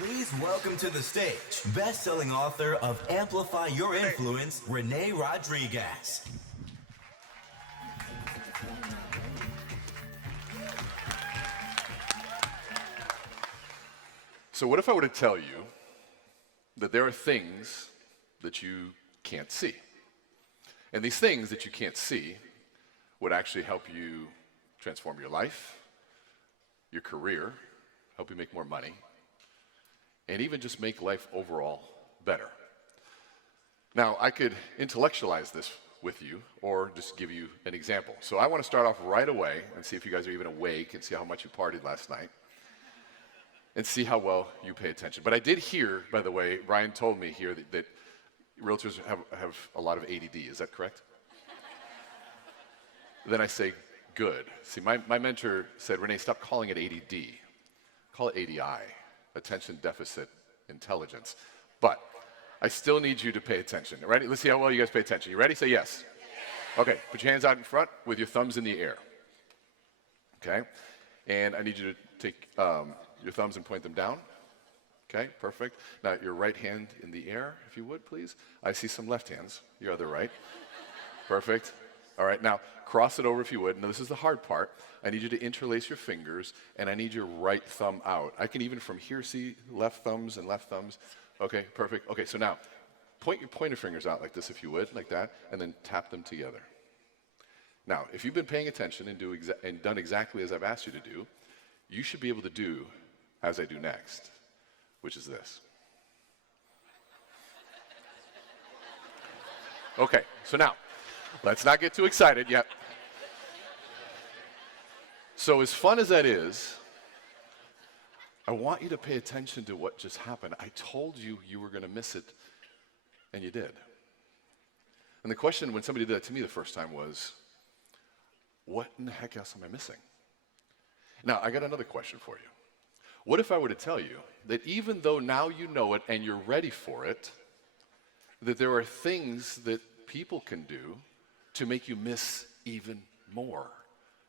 Please welcome to the stage best-selling author of Amplify Your Influence, Rene Rodriguez. So what if I were to tell you that there are things that you can't see? And these things that you can't see would actually help you transform your life, your career, help you make more money, and even just make life overall better. Now, I could intellectualize this with you or just give you an example. So I want to start off right away and see if you guys are even awake and see how much you partied last night and see how well you pay attention. But I did hear, by the way, Brian told me here that realtors have a lot of ADD. Is that correct? Then I say, good. See, my mentor said, Rene, stop calling it ADD. Call it ADI, Attention Deficit Intelligence. But I still need you to pay attention. Ready? Let's see how well you guys pay attention. You ready? Say yes. Okay, put your hands out in front with your thumbs in the air. Okay? And I need you to take your thumbs and point them down. Okay, perfect. Now your right hand in the air, if you would, please. I see some left hands. Your other right. Perfect. All right, now cross it over if you would. Now this is the hard part. I need you to interlace your fingers, and I need your right thumb out. I can even from here see left thumbs and left thumbs. Okay, perfect. Okay, so now point your pointer fingers out like this if you would, like that, and then tap them together. Now, if you've been paying attention and done exactly as I've asked you to do, you should be able to do as I do next, which is this. Okay, so now, let's not get too excited yet. So as fun as that is, I want you to pay attention to what just happened. I told you you were going to miss it, and you did. And the question when somebody did that to me the first time was, what in the heck else am I missing? Now, I got another question for you. What if I were to tell you that even though now you know it and you're ready for it, that there are things that people can do to make you miss even more,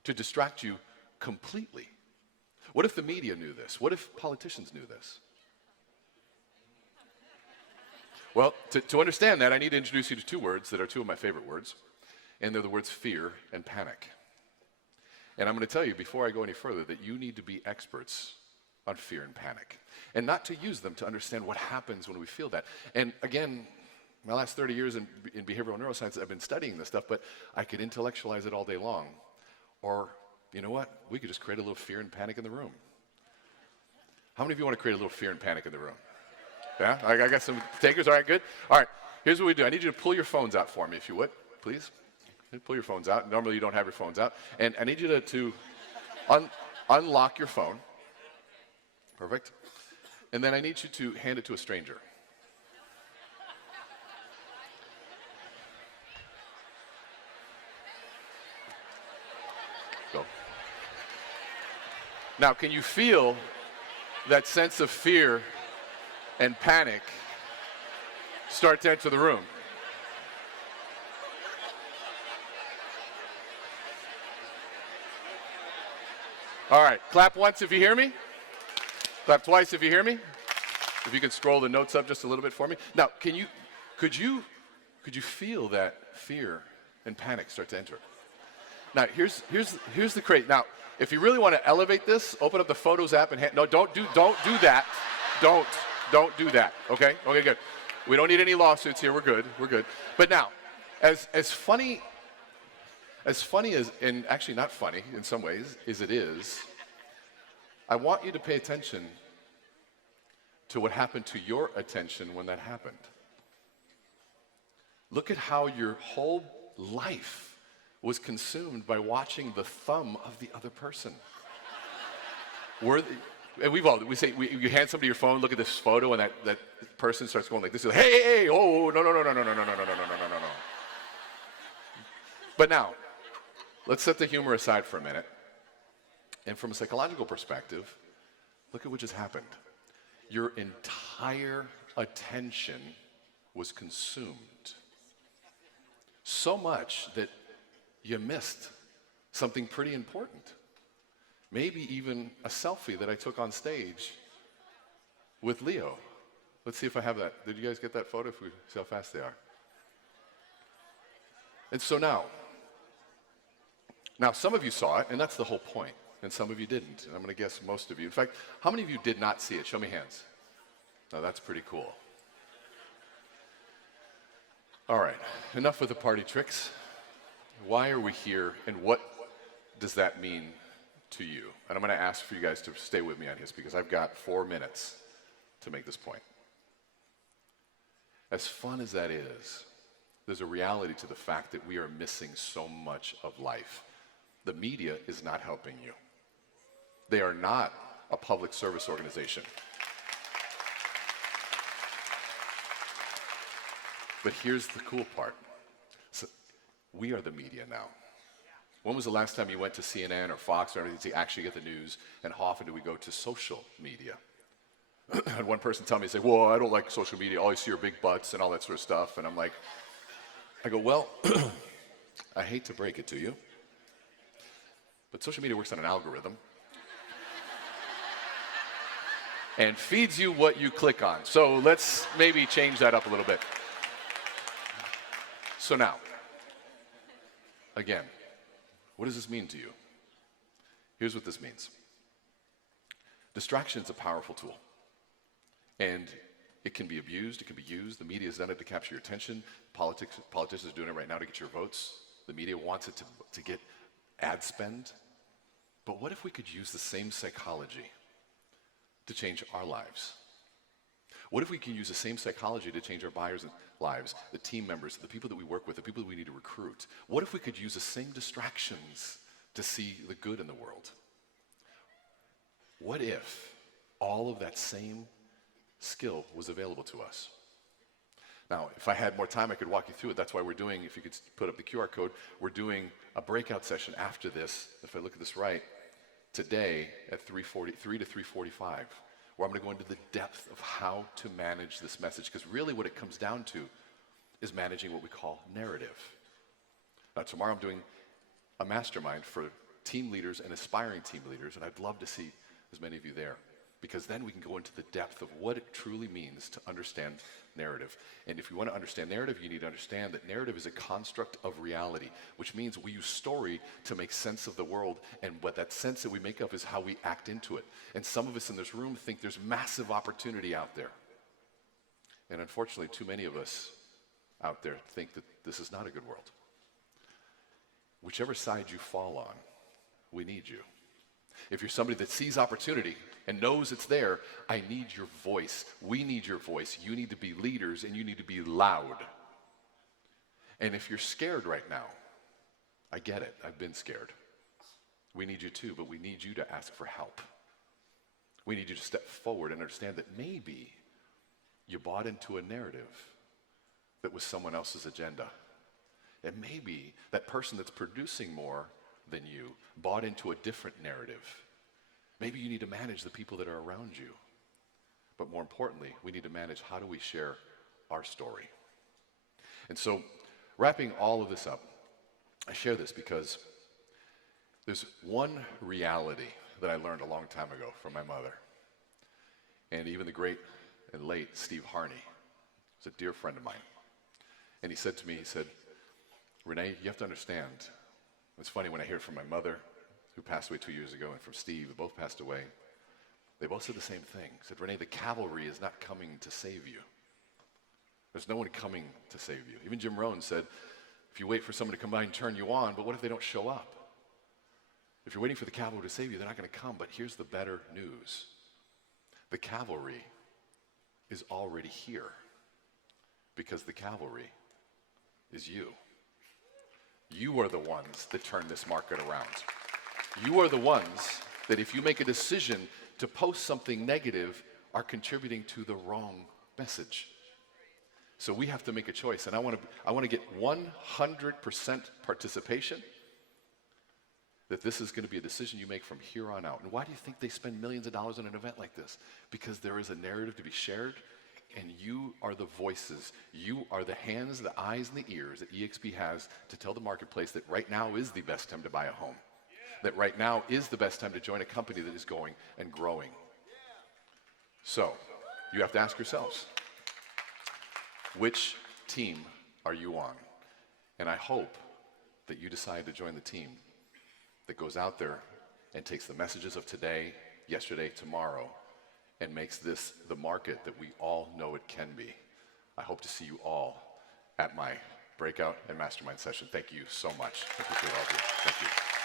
to distract you completely? What if the media knew this? What if politicians knew this? Well, to understand that, I need to introduce you to two words that are two of my favorite words, and they're the words fear and panic. And I'm going to tell you before I go any further that you need to be experts on fear and panic, and not to use them to understand what happens when we feel that. And again, my last 30 years in behavioral neuroscience, I've been studying this stuff, but I could intellectualize it all day long. Or, you know what? We could just create a little fear and panic in the room. How many of you want to create a little fear and panic in the room? Yeah? I got some takers. All right, good. All right, here's what we do. I need you to pull your phones out for me, if you would, please. Pull your phones out. Normally, you don't have your phones out. And I need you to unlock your phone. Perfect. And then I need you to hand it to a stranger. Go. Now, can you feel that sense of fear and panic start to enter the room? All right, clap once if you hear me. Clap twice if you hear me. If you can scroll the notes up just a little bit for me. Now, could you feel that fear and panic start to enter? Now, here's the crazy. Now, if you really want to elevate this, open up the Photos app and no, don't do that. Don't do that. Okay? Okay, good. We don't need any lawsuits here. We're good. But now, as funny as, and actually not funny in some ways, as it is, I want you to pay attention to what happened to your attention when that happened. Look at how your whole life was consumed by watching the thumb of the other person. And we say, you hand somebody your phone, look at this photo, and that person starts going like this, hey, oh, no. But now, let's set the humor aside for a minute. And from a psychological perspective, look at what just happened. Your entire attention was consumed. So much that you missed something pretty important. Maybe even a selfie that I took on stage with Leo. Let's see if I have that. Did you guys get that photo? If we see how fast they are. And so now some of you saw it, and that's the whole point, and some of you didn't. And I'm going to guess most of you. In fact, how many of you did not see it? Show me hands. Now that's pretty cool. All right, enough with the party tricks. Why are we here, and what does that mean to you? And I'm going to ask for you guys to stay with me on this because I've got 4 minutes to make this point. As fun as that is, there's a reality to the fact that we are missing so much of life. The media is not helping you. They are not a public service organization. But here's the cool part. So we are the media now. When was the last time you went to CNN or Fox or anything to actually get the news? And how often do we go to social media? I had one person tell me, say, well, I don't like social media. All I see are big butts and all that sort of stuff. And I'm like, I go, well, I hate to break it to you, but social media works on an algorithm and feeds you what you click on. So let's maybe change that up a little bit. So now, again, what does this mean to you? Here's what this means. Distraction is a powerful tool. And it can be abused, it can be used. The media has done it to capture your attention. Politicians are doing it right now to get your votes. The media wants it to get ad spend. But what if we could use the same psychology to change our lives? What if we can use the same psychology to change our buyers' lives, the team members, the people that we work with, the people that we need to recruit? What if we could use the same distractions to see the good in the world? What if all of that same skill was available to us? Now, if I had more time, I could walk you through it. That's why we're doing, if you could put up the QR code, we're doing a breakout session after this, if I look at this right, today at 3 to 3:45, where I'm going to go into the depth of how to manage this message, because really what it comes down to is managing what we call narrative. Now, tomorrow I'm doing a mastermind for team leaders and aspiring team leaders, and I'd love to see as many of you there, because then we can go into the depth of what it truly means to understand narrative. And if you want to understand narrative, you need to understand that narrative is a construct of reality, which means we use story to make sense of the world, and what that sense that we make of is how we act into it. And some of us in this room think there's massive opportunity out there. And unfortunately, too many of us out there think that this is not a good world. Whichever side you fall on, we need you. If you're somebody that sees opportunity and knows it's there, I need your voice. We need your voice. You need to be leaders, and you need to be loud. And if you're scared right now, I get it. I've been scared. We need you too, but we need you to ask for help. We need you to step forward and understand that maybe you bought into a narrative that was someone else's agenda. And maybe that person that's producing more than you bought into a different narrative. Maybe you need to manage the people that are around you. But more importantly, we need to manage how do we share our story. And so, wrapping all of this up, I share this because there's one reality that I learned a long time ago from my mother. And even the great and late Steve Harney was a dear friend of mine. And he said to me, he said, Rene, you have to understand. It's funny when I hear it from my mother, who passed away 2 years ago, and from Steve, who both passed away. They both said the same thing. Said, Rene, the cavalry is not coming to save you. There's no one coming to save you. Even Jim Rohn said, if you wait for someone to come by and turn you on, but what if they don't show up? If you're waiting for the cavalry to save you, they're not going to come. But here's the better news. The cavalry is already here, because the cavalry is you. You are the ones that turn this market around. You are the ones that, if you make a decision to post something negative, are contributing to the wrong message. So we have to make a choice, and I want to get 100% participation, that this is going to be a decision you make from here on out. And why do you think they spend millions of dollars on an event like this? Because there is a narrative to be shared, and you are the voices. You are the hands, the eyes, and the ears that eXp has to tell the marketplace that right now is the best time to buy a home. That right now is the best time to join a company that is going and growing. So, you have to ask yourselves, which team are you on? And I hope that you decide to join the team that goes out there and takes the messages of today, yesterday, tomorrow, and makes this the market that we all know it can be. I hope to see you all at my breakout and mastermind session. Thank you so much. I appreciate all of you. Thank you.